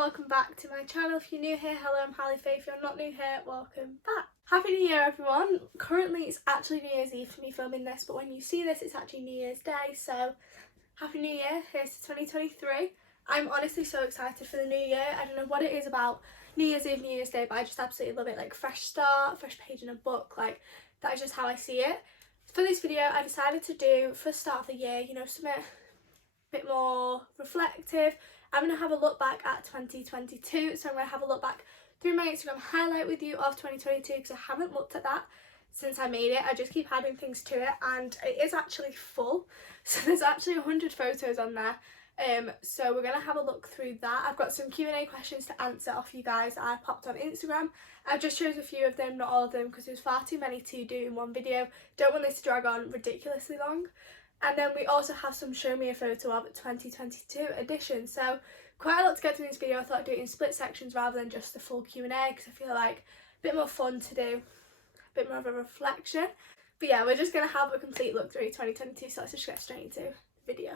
welcome back to my channel. If you're new here, hello, I'm Harleigh-faye. If you're not new here, welcome back. Happy New Year everyone. Currently it's actually New Year's Eve for me filming this, but when you see this it's actually New Year's Day, so Happy New Year. Here's to 2023. I'm honestly so excited for the new year. I don't know what it is about New Year's Eve, New Year's Day, but I just absolutely love it. Like fresh start, fresh page in a book, like that is just how I see it. For this video I decided to do, for the start of the year, you know, something a bit more reflective. I'm going to have a look back at 2022, so I'm going to have a look back through my Instagram highlight with you of 2022 because I haven't looked at that since I made it. I just keep adding things to it and it is actually full, so there's actually 100 photos on there. So we're going to have a look through that. I've got some Q&A questions to answer off you guys that I popped on Instagram. I've just chose a few of them, not all of them, because there's far too many to do in one video. Don't want this to drag on ridiculously long. And then we also have some show me a photo of 2022 edition. So quite a lot to get through in this video. I thought I'd do it in split sections rather than just the full Q&A because I feel like a bit more fun to do, a bit more of a reflection. But yeah, we're just going to have a complete look through 2022, so let's just get straight into the video.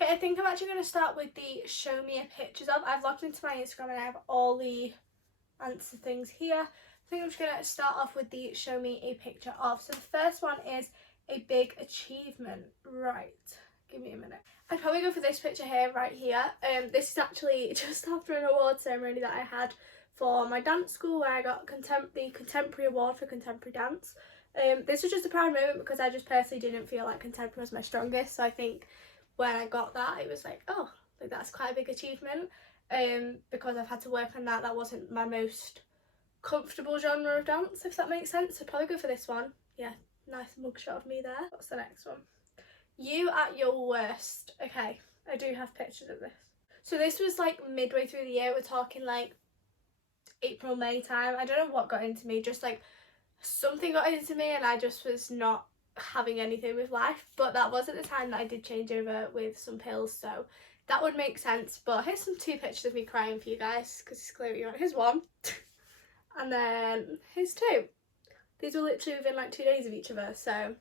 Okay, I think I'm actually going to start with the show me a pictures of. I've logged into my Instagram and I have all the answer things here. I think I'm just going to start off with the show me a picture of. So the first one is a big achievement. Right, give me a minute. I'd probably go for this picture here, right here. This is actually just after an award ceremony that I had for my dance school where I got the contemporary award for contemporary dance. This was just a proud moment because I just personally didn't feel like contemporary was my strongest, so I think when I got that it was like, oh, like that's quite a big achievement, because I've had to work on that. That wasn't my most comfortable genre of dance, if that makes sense. So probably go for this one. Yeah, nice mugshot of me there. What's the next one? You at your worst. Okay, I do have pictures of this. So this was like midway through the year. We're talking like April, May time. I don't know what got into me, just like something got into me and I just was not having anything with life. But that was at the time that I did change over with some pills, so that would make sense. But here's two pictures of me crying for you guys because it's clear what you want. Here's one and then here's two. These were literally within like 2 days of each other, so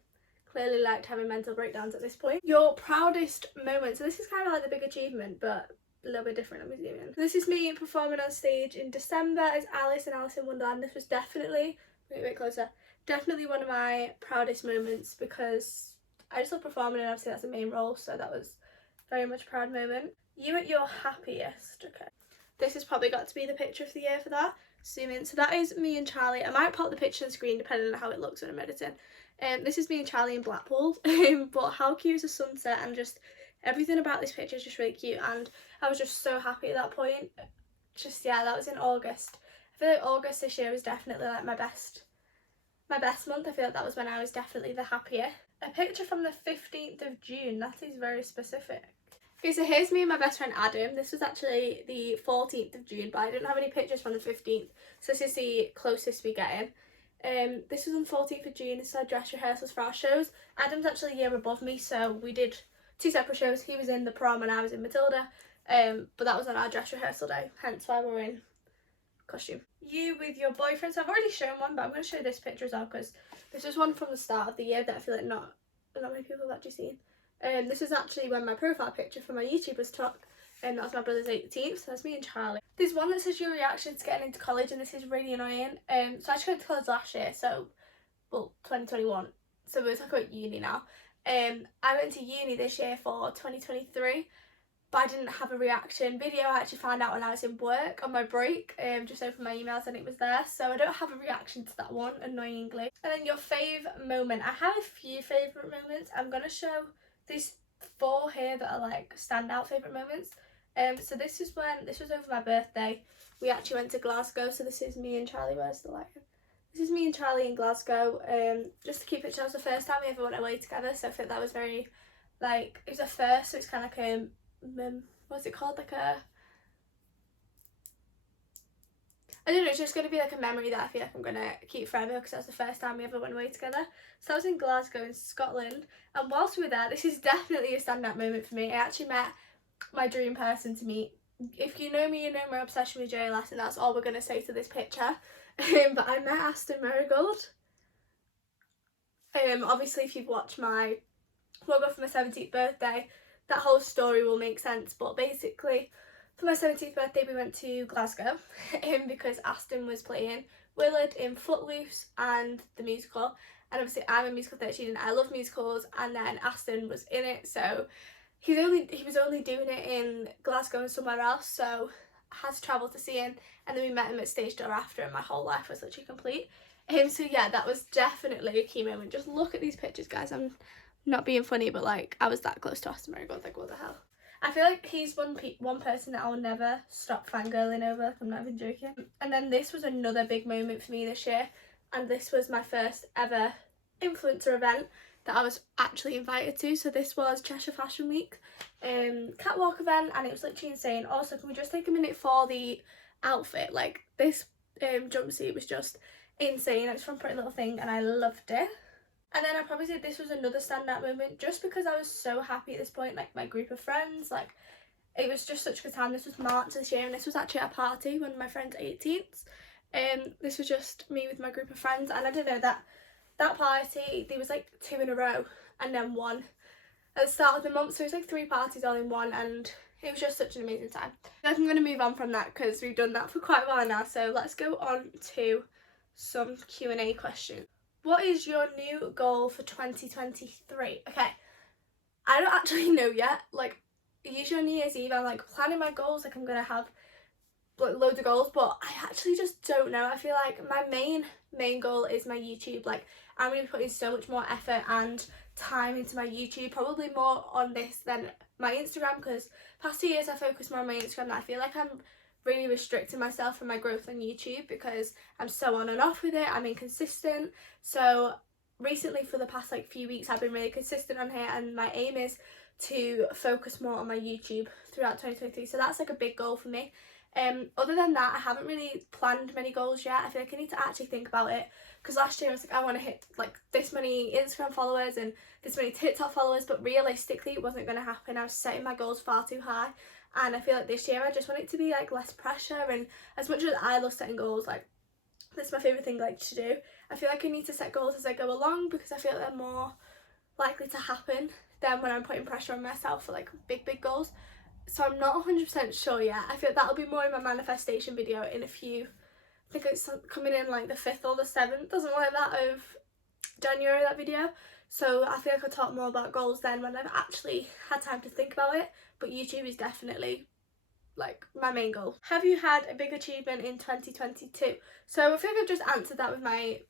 clearly liked having mental breakdowns at this point. Your proudest moment. So this is kind of like the big achievement but a little bit different. Let me zoom in. This is me performing on stage in December as Alice in Alice in Wonderland. This was definitely, a bit closer, definitely one of my proudest moments because I just love performing and obviously that's the main role, so that was very much a proud moment. You at your happiest. Okay, this has probably got to be the picture of the year for that. Zoom in. So that is me and Charlie. I might pop the picture on the screen depending on how it looks when I'm editing. This is me and Charlie in Blackpool, but how cute is the sunset, and just everything about this picture is just really cute, and I was just so happy at that point. Just, yeah, that was in August. I feel like August this year was definitely like my best month. I feel like that was when I was definitely the happier. A picture from the 15th of June, that is very specific. Okay, so here's me and my best friend Adam. This was actually the 14th of June, but I didn't have any pictures from the 15th, so this is the closest we get in. This was on the 14th of June. This is our dress rehearsals for our shows. Adam's actually a year above me, so we did two separate shows. He was in the prom and I was in Matilda, but that was on our dress rehearsal day, hence why we're in costume. You with your boyfriend. So I've already shown one, but I'm going to show this picture as well because this was one from the start of the year that I feel like not many people have actually seen. This is actually when my profile picture for my YouTube was took, and that was my brother's 18th, so that's me and Charlie. There's one that says your reaction to getting into college, and this is really annoying. So I actually went to college last year, so, well, 2021, so we're talking about uni now. I went to uni this year for 2023, but I didn't have a reaction video. I actually found out when I was in work on my break, just opened my emails and it was there, so I don't have a reaction to that one, annoyingly. And then your fave moment. I have a few favourite moments. I'm going to show these 4 here that are like standout favourite moments. So this was over my birthday. We actually went to Glasgow, so this is me and Charlie. Where's the lighting? This is me and Charlie in Glasgow. Just to keep it, it was the first time we ever went away together, so I think that was very, like, it was a first, so it's kind of like a what's it called, like a I don't know, it's just going to be like a memory that I feel like I'm going to keep forever, because that's the first time we ever went away together. So that was in Glasgow in Scotland, and whilst we were there, this is definitely a standout moment for me. I actually met my dream person to meet. If you know me, you know my obsession with JLS, and that's all we're going to say to this picture. But I met Aston Marigold. Obviously if you've watched my vlog for my 17th birthday, that whole story will make sense, but basically for my 17th birthday we went to Glasgow because Aston was playing Willard in Footloose and the musical, and obviously I'm a musical 13 and I love musicals, and then Aston was in it, so he was only doing it in Glasgow and somewhere else, so I had to travel to see him, and then we met him at stage door after, and my whole life was literally complete. So yeah, that was definitely a key moment. Just look at these pictures, guys. I'm not being funny, but like I was that close to Aston Marigold. Like, what the hell? I feel like he's one person that I'll never stop fangirling over. Like, I'm not even joking. And then this was another big moment for me this year, and this was my first ever influencer event that I was actually invited to. So this was Cheshire Fashion Week catwalk event, and it was literally insane. Also, can we just take a minute for the outfit? Like, this jumpsuit was just insane. It was from Pretty Little Thing and I loved it. And then I probably say this was another standout moment just because I was so happy at this point. Like, my group of friends, like, it was just such a good time. This was March this year, and this was actually at a party when my friend's 18th. This was just me with my group of friends, and I don't know, that party, there was like 2 in a row and then one at the start of the month, so it was like 3 parties all in one, and it was just such an amazing time. I think I'm going to move on from that because we've done that for quite a while now, so let's go on to some Q&A questions. What is your new goal for 2023? Okay, I don't actually know yet. Like, usually on New Year's Eve I'm like planning my goals, like I'm gonna have like loads of goals, but I actually just don't know. I feel like my main goal is my YouTube. Like, I'm gonna be putting so much more effort and time into my YouTube, probably more on this than my Instagram, because past 2 years I focused more on my Instagram, and I feel like I'm really restricting myself from my growth on YouTube because I'm so on and off with it. I'm inconsistent. So recently, for the past like few weeks, I've been really consistent on here, and my aim is to focus more on my YouTube throughout 2023. So that's like a big goal for me. Other than that, I haven't really planned many goals yet. I feel like I need to actually think about it, because last year I was like, I want to hit like this many Instagram followers and this many TikTok followers, but realistically it wasn't going to happen. I was setting my goals far too high, and I feel like this year I just want it to be like less pressure. And as much as I love setting goals, like that's my favourite thing like to do, I feel like I need to set goals as I go along, because I feel like they're more likely to happen than when I'm putting pressure on myself for like big goals. So I'm not 100% sure yet. I feel like that'll be more in my manifestation video in a few, I think it's coming in like the 5th or the 7th, something like that, of January, that video. So I feel like I'll talk more about goals then when I've actually had time to think about it. But YouTube is definitely like my main goal. Have you had a big achievement in 2022? So I feel like I've just answered that with my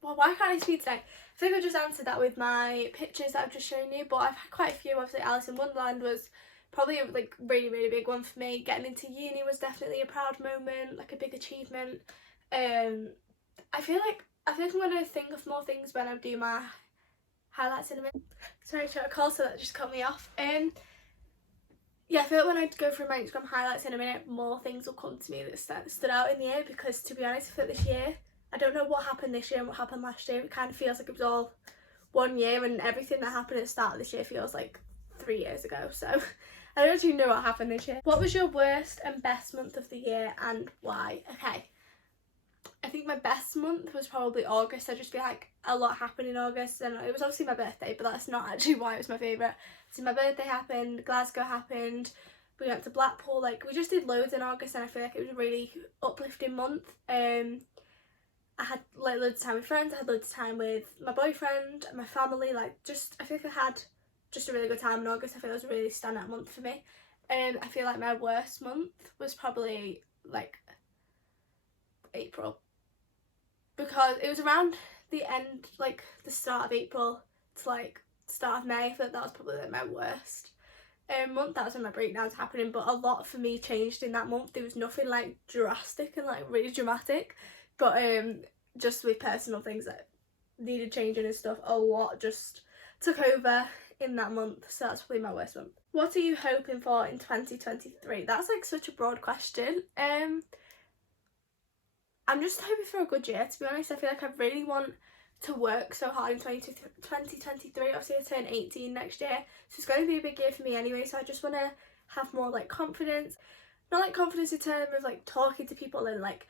well, why can't I speak today? I think I just answered that with my pictures that I've just shown you, but I've had quite a few. Obviously, Alice in Wonderland was probably a like really big one for me. Getting into uni was definitely a proud moment, like a big achievement. I feel like I'm gonna think of more things when I do my highlights in a minute. Sorry, I got a call, so that just cut me off. Yeah, I feel like when I go through my Instagram highlights in a minute, more things will come to me that stood out in the year, because to be honest, I feel like this year, I don't know what happened this year and what happened last year. It kind of feels like it was all one year, and everything that happened at the start of this year feels like 3 years ago. So I don't actually know what happened this year. What was your worst and best month of the year and why? Okay, I think my best month was probably August. I just feel like a lot happened in August, and it was obviously my birthday, but that's not actually why it was my favourite. So my birthday happened, Glasgow happened, we went to Blackpool, like we just did loads in August, and I feel like it was a really uplifting month. I had like loads of time with friends, I had loads of time with my boyfriend, my family, like just, I think I had just a really good time in August. I feel it was a really standout month for me. I feel like my worst month was probably like April, because it was around the end, like the start of April to like start of May. I feel like that was probably like my worst month. That was when my breakdowns happening, but a lot for me changed in that month. There was nothing like drastic and like really dramatic, but just with personal things that needed changing and stuff, a lot just took over in that month. So that's probably my worst month. What are you hoping for in 2023? That's like such a broad question. I'm just hoping for a good year, to be honest. I feel like I really want to work so hard in 2023. Obviously I turn 18 next year, so it's going to be a big year for me anyway, so I just want to have more like confidence. Not like confidence in terms of like talking to people and like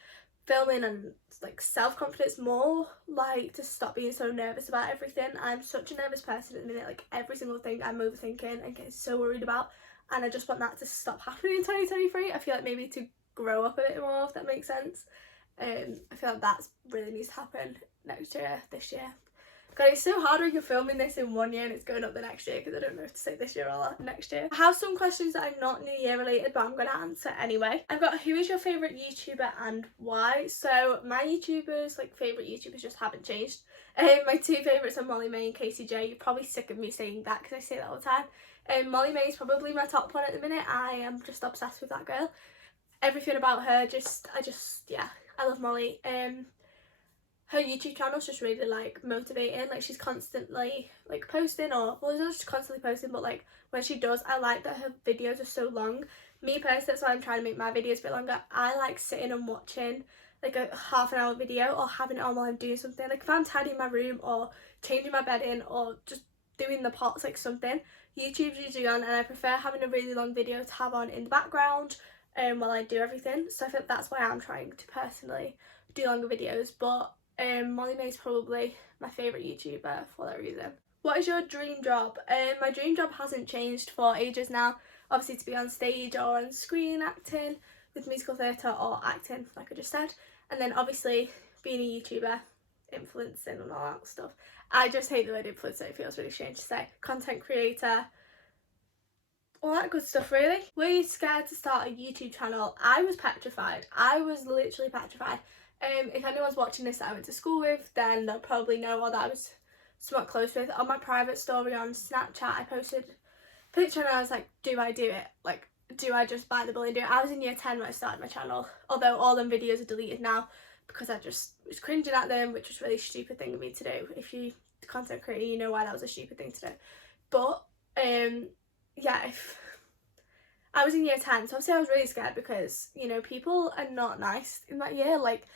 filming, and like self-confidence, more like to stop being so nervous about everything. I'm such a nervous person at the minute, like every single thing I'm overthinking and getting so worried about, and I just want that to stop happening in 2023. I feel like maybe to grow up a bit more, if that makes sense. I feel like that's really needs to happen next year, this year. God, it's so hard when you're filming this in one year and it's going up the next year, because I don't know if to say this year or next year. I have some questions that are not New Year related, but I'm going to answer anyway. I've got, who is your favourite YouTuber and why? So my YouTubers, like favourite YouTubers, just haven't changed. My two favourites are Molly-Mae and Casey J. You're probably sick of me saying that because I say that all the time. Molly-Mae is probably my top one at the minute. I am just obsessed with that girl. Everything about her, yeah, I love Molly. Her YouTube channel's just really like motivating. Like she's constantly like posting, or well, she's not just constantly posting, but like when she does, I like that her videos are so long. Me personally, that's why I'm trying to make my videos a bit longer. I like sitting and watching like a half an hour video, or having it on while I'm doing something. Like if I'm tidying my room or changing my bedding or just doing the pots, like something. YouTube's usually on, and I prefer having a really long video to have on in the background while I do everything. So I think that's why I'm trying to personally do longer videos. But Molly-Mae is probably my favourite YouTuber for that reason. What is your dream job? My dream job hasn't changed for ages now. Obviously to be on stage or on screen acting with musical theatre, or acting like I just said. And then obviously being a YouTuber, influencing and all that stuff. I just hate the word influencer, it feels really strange to say. Content creator, all that good stuff really. Were you scared to start a YouTube channel? I was petrified. I was literally petrified. If anyone's watching this that I went to school with, then they'll probably know, or that I was somewhat close with. On my private story on Snapchat, I posted a picture and I was like, do I do it? Like, do I just bite the bullet and do it? I was in year 10 when I started my channel, although all them videos are deleted now because I just was cringing at them, which was a really stupid thing of me to do. If you content creator, you know why that was a stupid thing to do. But yeah, if I was in year 10, so obviously I was really scared because, you know, people are not nice in that year. Like,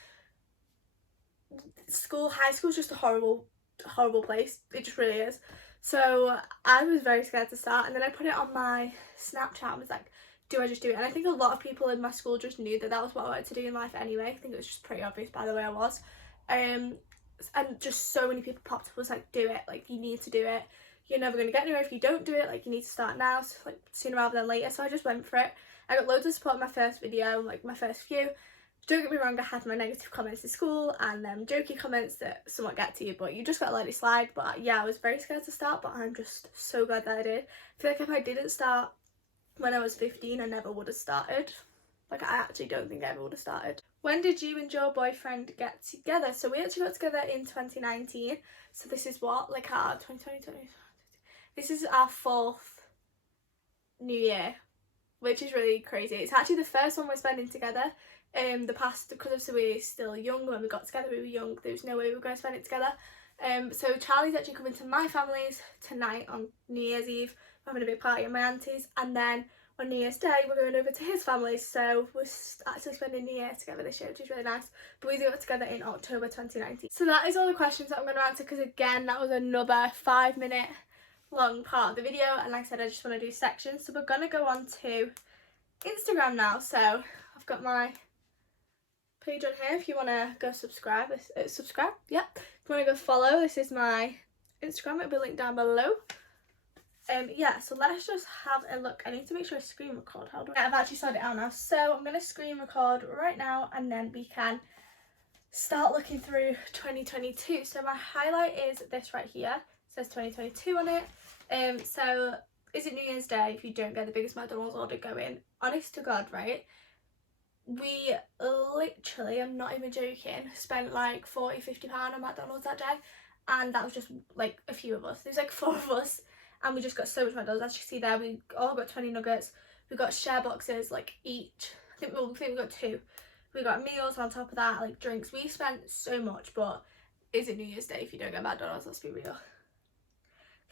high school's just a horrible place. It just really is. So I was very scared to start, and then I put it on my Snapchat and was like, do I just do it? And I think a lot of people in my school just knew that that was what I wanted to do in life anyway. I think it was just pretty obvious by the way I was. And just so many people popped up, was like, do it, like you need to do it. You're never going to get anywhere if you don't do it, like you need to start now, so, like sooner rather than later. So I just went for it. I got loads of support in my first video, like my first few. Don't get me wrong, I had my negative comments in school and jokey comments that somewhat get to you, but you just gotta let it slide. But yeah, I was very scared to start, but I'm just so glad that I did. I feel like if I didn't start when I was 15, I never would have started. Like, I actually don't think I ever would have started. When did you and your boyfriend get together? So we actually got together in 2019. So this is what, like our 2020, this is our 4th New Year, which is really crazy. It's actually the first one we're spending together. The past, because obviously we're still young, when we got together we were young, there was no way we were going to spend it together. So Charlie's actually coming to my family's tonight on New Year's Eve. We're having a big party at my auntie's, and then on New Year's Day we're going over to his family's, so we're actually spending New Year together this year, which is really nice. But we got together in October 2019. So that is all the questions that I'm going to answer, because again that was another 5-minute long part of the video, and like I said, I just want to do sections. So we're going to go on to Instagram now. So I've got my page on here if you want to go subscribe. Yeah, if you want to go follow, this is my Instagram, it'll be linked down below. Yeah, so let's just have a look. I need to make sure I screen record. How do I? I've actually started it out now, so I'm going to screen record right now, and then we can start looking through 2022. So my highlight is this right here. It says 2022 on it. So is it New Year's Day if you don't get the biggest McDonald's order going? Honest to God, right? We literally, I'm not even joking, spent like £40–50 on McDonald's that day, and that was just like a few of us. There's like 4 of us, and we just got so much McDonald's. As you can see there, we all got 20 nuggets. We got share boxes, like each. I think we got 2. We got meals on top of that, like drinks. We spent so much, but is it New Year's Day if you don't get McDonald's? Let's be real.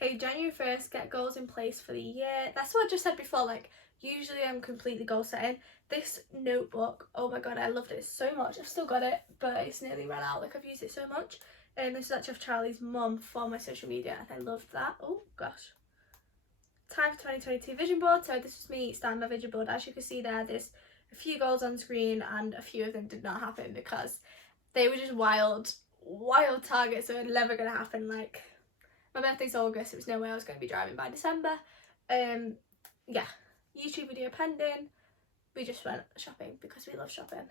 Okay, January 1st, get goals in place for the year. That's what I just said before, like, usually I'm completely goal setting. This notebook, oh my god, I loved it so much. I've still got it, but it's nearly run out, like I've used it so much. And this is actually of Charlie's mum for my social media, and I loved that. Oh gosh. Time for 2022 vision board. So this was me starting my vision board. As you can see there, there's a few goals on screen, and a few of them did not happen because they were just wild targets that were never going to happen. Like, my birthday's August, there was no way I was going to be driving by December. Yeah, YouTube video pending. We just went shopping because we love shopping.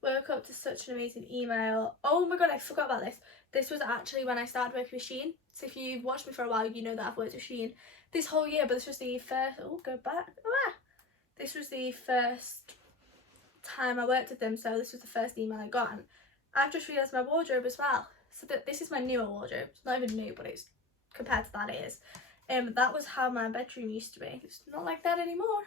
Woke up to such an amazing email. Oh my god, I forgot about this. This was actually when I started working with Shein. So if you've watched me for a while, you know that I've worked with Shein this whole year, but this was the first, oh, go back. Ah! This was the first time I worked with them, so this was the first email I got. And I've just realised my wardrobe as well. So this is my newer wardrobe. It's not even new, but it's, compared to that, it is. That was how my bedroom used to be. It's not like that anymore.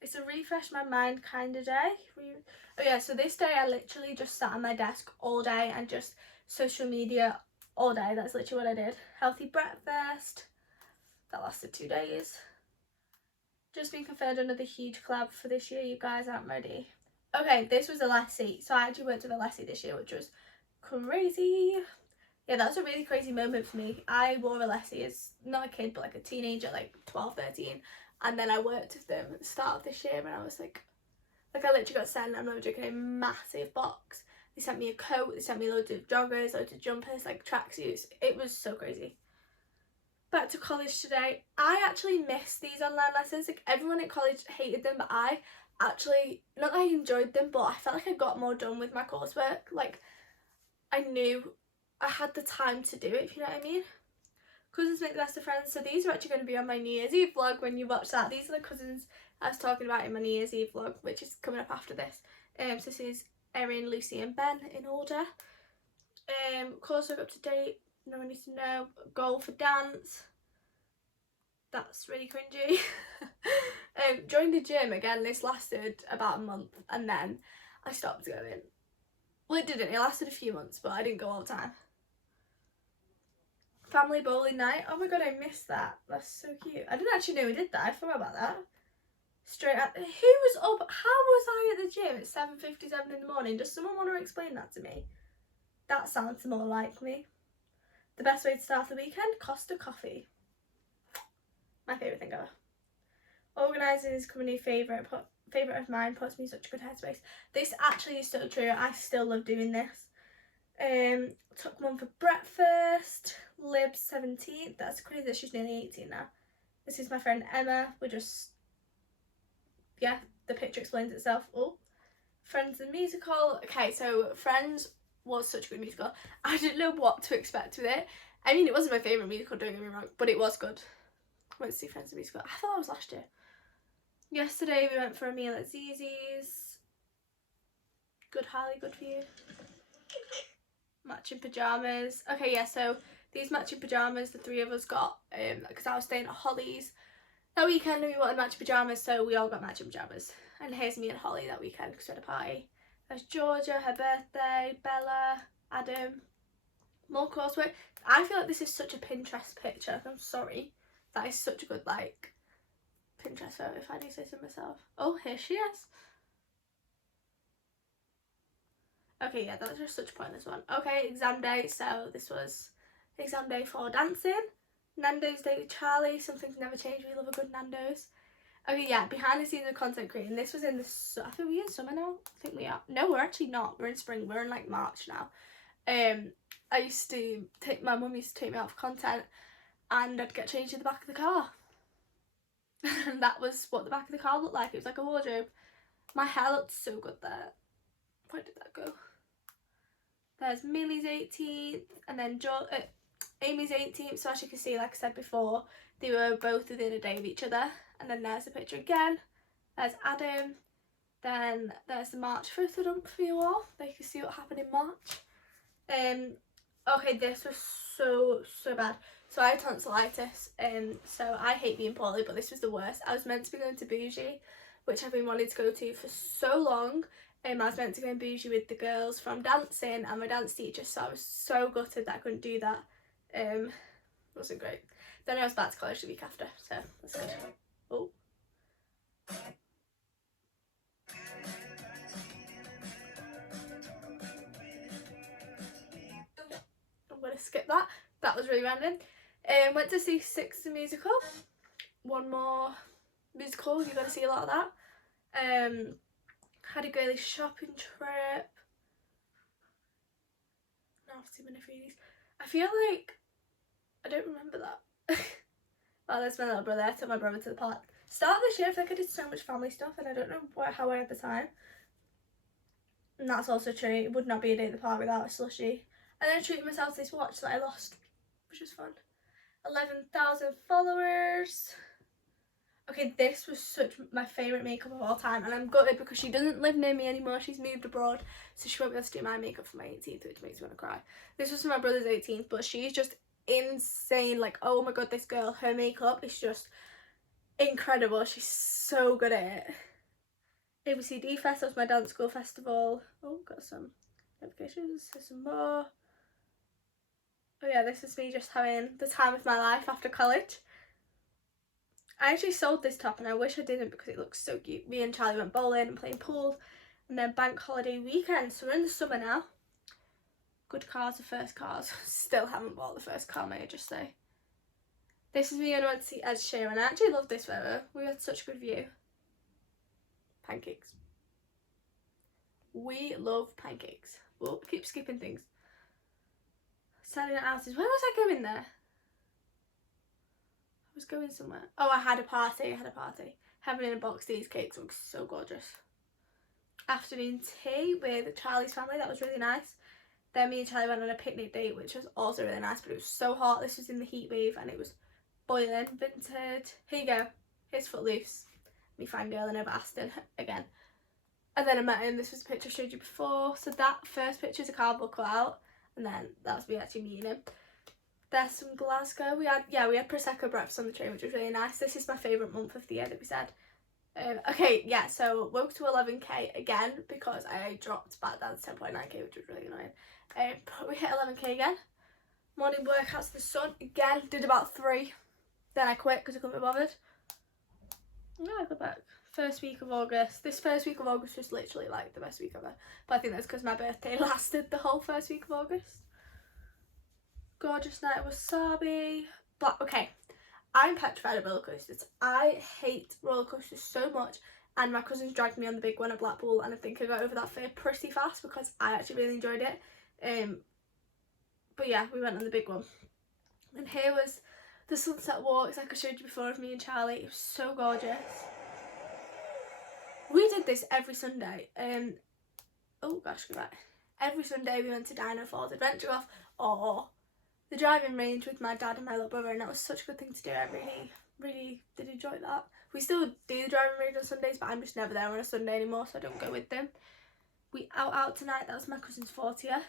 It's a refresh my mind kind of day. Oh yeah, so this day I literally just sat on my desk all day and just social media all day. That's literally what I did. Healthy breakfast. That lasted 2 days. Just been confirmed another huge collab for this year. You guys aren't ready. Okay, this was a Lessie. So I actually worked with a Lessie this year, which was crazy. Yeah, that was a really crazy moment for me. I wore a Lessie as not a kid, but like a teenager, like 12, 13. And then I worked with them at the start of this year, and I was like I literally got sent, I'm not joking, a massive box. They sent me a coat, they sent me loads of joggers, loads of jumpers, like tracksuits. It was so crazy. Back to college today. I actually missed these online lessons. Like, everyone at college hated them, but I actually, not that I enjoyed them, but I felt like I got more done with my coursework. Like, I knew I had the time to do it, if you know what I mean. Cousins make the best of friends. So these are actually going to be on my New Year's Eve vlog when you watch that. These are the cousins I was talking about in my New Year's Eve vlog, which is coming up after this. So this is Erin, Lucy and Ben in order. Coursework up to date. No one needs to know. Goal for dance. That's really cringy. Joined the gym again. This lasted about a month, and then I stopped going. Well, it didn't. It lasted a few months, but I didn't go all the time. Family bowling night. Oh my god, I missed that. That's so cute. I didn't actually know we did that. I forgot about that. Straight up. Who was up? How was I at the gym at 7:57 in the morning? Does someone want to explain that to me? That sounds more like me. The best way to start the weekend? Costa coffee. My favourite thing ever. Organising is becoming a favourite of mine. Puts me in such a good headspace. This actually is so true. I still love doing this. Took one for breakfast. Lib's 17th. That's crazy. She's nearly 18 now. This is my friend Emma. We're just, yeah, the picture explains itself. Oh, Friends the musical. Okay, so Friends was such a good musical. I didn't know what to expect with it. I mean, it wasn't my favourite musical, don't get me wrong, but it was good. I went to see Friends the musical. I thought it was last year. Yesterday we went for a meal at Zizi's. Good, Harleigh, good for you. Matching pyjamas. Okay, yeah, so these matching pyjamas the three of us got because I was staying at Holly's that weekend and we wanted matching pyjamas, so we all got matching pyjamas. And here's me and Holly that weekend because we had a party. There's Georgia, her birthday, Bella, Adam. More coursework. I feel like this is such a Pinterest picture. I'm sorry. That is such a good, like, Pinterest photo, if I do say so myself. Oh, here she is. Okay, yeah, that's just such a pointless one. Okay, exam day. So this was exam day for dancing. Nando's day with Charlie. Some things never change. We love a good Nando's. Okay, yeah, behind the scenes of content creating. This was in the, I think we're in summer now. I think we are. No, we're actually not. We're in spring. We're in like March now. I used to take, my mum used to take me out for content and I'd get changed in the back of the car. And that was what the back of the car looked like. It was like a wardrobe. My hair looked so good there. Where did that go? There's Millie's 18th and then Amy's 18th. So as you can see, like I said before, they were both within a day of each other. And then there's the picture again. There's Adam. Then there's the March photo dump for you all. There you can see what happened in March. Okay, this was so bad. So I had tonsillitis, so I hate being poorly, but this was the worst. I was meant to be going to Bougie, which I've been wanting to go to for so long. I was meant to go in Bougie with the girls from dancing and my dance teacher, so I was so gutted that I couldn't do that. Wasn't great. Then I was back to college the week after, so that's good. Oh. I'm going to skip that. That was really random. Went to see Six the Musical. One more musical, you're going to see a lot of that. Had a girly shopping trip. Now I've seen many freebies. I feel like I don't remember that. Oh, there's my little brother. I took my brother to the park. Start of this year, I feel like I did so much family stuff and I don't know how I had the time. And that's also true. It would not be a day at the park without a slushie. And then I treated myself to this watch that I lost, which was fun. 11,000 followers. Okay, this was such my favourite makeup of all time, and I'm gutted because she doesn't live near me anymore. She's moved abroad, so she won't be able to do my makeup for my 18th, which makes me want to cry. This was for my brother's 18th, but she's just insane. Like, oh my god, this girl, her makeup is just incredible. She's so good at it. ABCD Fest, that was my dance school festival. Oh, got some notifications, there's some more. Oh yeah, this is me just having the time of my life after college. I actually sold this top and I wish I didn't because it looks so cute. Me and Charlie went bowling and playing pool, and then bank holiday weekend, so we're in the summer now. Good cars are first cars. Still haven't bought the first car, may I just say. This is me when I went to see Ed Sheeran. I actually love this weather. We had such a good view. Pancakes. We love pancakes. We'll keep skipping things. Selling houses. Where was I going there? I was going somewhere. Oh, I had a party. Having in a box, these cakes look so gorgeous. Afternoon tea with Charlie's family. That was really nice. Then me and Charlie went on a picnic date, which was also really nice, but it was so hot. This was in the heat wave and it was boiling. Vinted. Here you go. Here's Footloose. Me fangirling over Aston again. And then I met him. This was the picture I showed you before. So that first picture is a cardboard cutout, and then that was me actually meeting him. There's some Glasgow. We had Prosecco breakfast on the train, which was really nice. This is my favourite month of the year that we said. Okay, yeah, so woke to 11k again because I dropped back down to 10.9k, which was really annoying. But we hit 11k again. Morning workouts in the sun again. Did about 3. Then I quit because I couldn't be bothered. No, I go back. First week of August. This first week of August was literally like the best week ever. But I think that's because my birthday lasted the whole first week of August. Gorgeous night at wasabi. But okay, I'm petrified of roller coasters. I hate roller coasters so much, and my cousins dragged me on the big one at Blackpool, and I think I got over that fear pretty fast because I actually really enjoyed it. But yeah, we went on the big one. And here was the sunset walks like I showed you before of me and Charlie. It was so gorgeous. We did this every Sunday. Oh gosh, go back. Every Sunday we went to Dino Falls Adventure Golf or the driving range with my dad and my little brother, and that was such a good thing to do. I really did enjoy that. We still do the driving range on Sundays, but I'm just never there on a Sunday anymore, so I don't go with them. We out tonight. That was my cousin's 40th.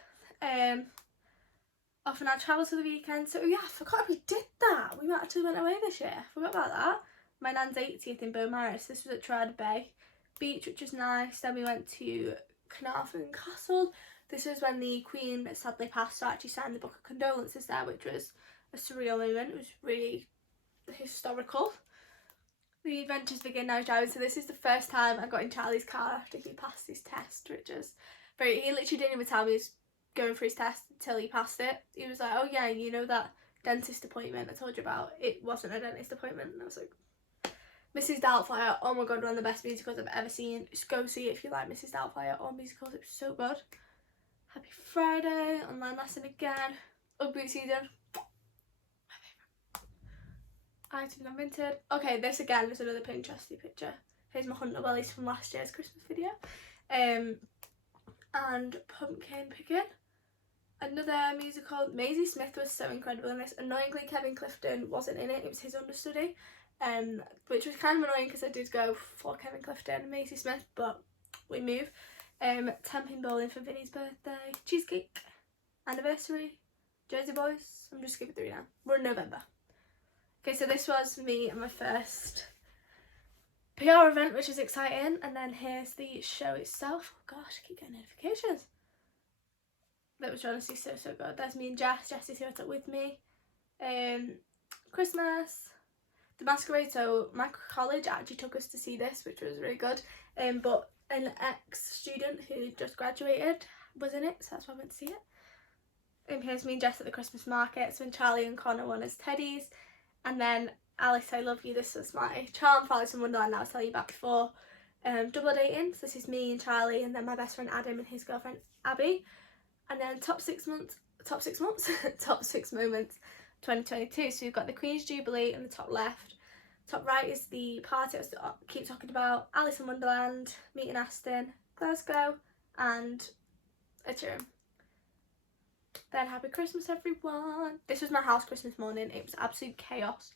Off on our travels for the weekend. So yeah, I forgot we did that. We actually went away this year. Forgot about that. My nan's 80th in Beaumaris. This was at Trad Bay Beach, which was nice. Then we went to Carnarvon Castle. This was when the Queen sadly passed, so I actually signed the book of condolences there, which was a surreal moment. It was really historical. The adventures begin now driving, so this is the first time I got in Charlie's car after he passed his test, which is very, he literally didn't even tell me he was going for his test until he passed it. He was like, oh yeah, you know that dentist appointment I told you about? It wasn't a dentist appointment. And I was like, Mrs. Doubtfire, oh my god, one of the best musicals I've ever seen. Just go see it if you like Mrs. Doubtfire or musicals, it was so good. Happy Friday, online lesson again. Upbeat season. My favourite. Items on Vinted. Okay, this again is another Pinteresty picture. Here's my Hunter Wellies from last year's Christmas video. And pumpkin picking. Another musical. Maisie Smith was so incredible in this. Annoyingly, Kevin Clifton wasn't in it. It was his understudy. Which was kind of annoying because I did go for Kevin Clifton and Maisie Smith, but we move. 10-pin bowling for Vinny's birthday, cheesecake, anniversary, Jersey Boys. I'm just skipping through now. We're in November. Okay, so this was me and my first PR event, which is exciting. And then here's the show itself. Oh gosh, I keep getting notifications. That was honestly so good. There's me and Jess. Jessie's here to with me. Christmas, the masquerade. So my college actually took us to see this, which was really good. But an ex-student who just graduated was in it, so that's why I went to see it. Here's me and Jess at the Christmas markets when Charlie and Connor won as teddies. And then Alice, I Love You. This was my charm for Alice in Wonderland that I was telling you about before. Double dating. So this is me and Charlie, and then my best friend Adam and his girlfriend Abby. And then top six moments 2022. So we've got the Queen's Jubilee in the top left. Top right is the party I keep talking about. Alice in Wonderland, meeting Aston, Glasgow, and a Turin. Then happy Christmas everyone. This was my house Christmas morning. It was absolute chaos.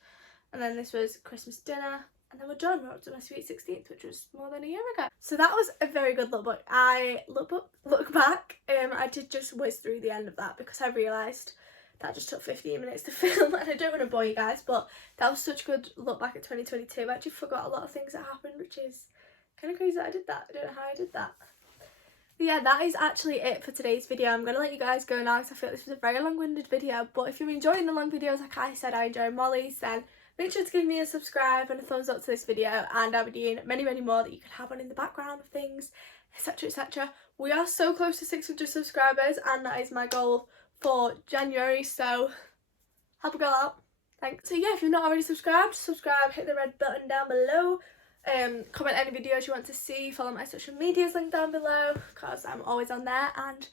And then this was Christmas dinner. And then we're done. We're up to my sweet 16th, which was more than a year ago. So that was a very good look back. I look back. I did just whiz through the end of that because I realised that just took 15 minutes to film, and I don't want to bore you guys, but that was such a good look back at 2022. I actually forgot a lot of things that happened, which is kind of crazy that I did that. I don't know how I did that. But yeah, that is actually it for today's video. I'm going to let you guys go now because I feel like this was a very long-winded video, but if you're enjoying the long videos like I said I enjoy Molly's, then make sure to give me a subscribe and a thumbs up to this video, and I'll be doing many more that you can have on in the background of things, etc, etc. We are so close to 600 subscribers, and that is my goal for January, so help a girl out. Thanks. So yeah, if you're not already subscribed, subscribe, hit the red button down below, comment any videos you want to see, follow my social medias link down below because I'm always on there, and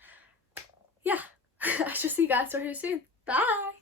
yeah, I shall see you guys very soon. Bye.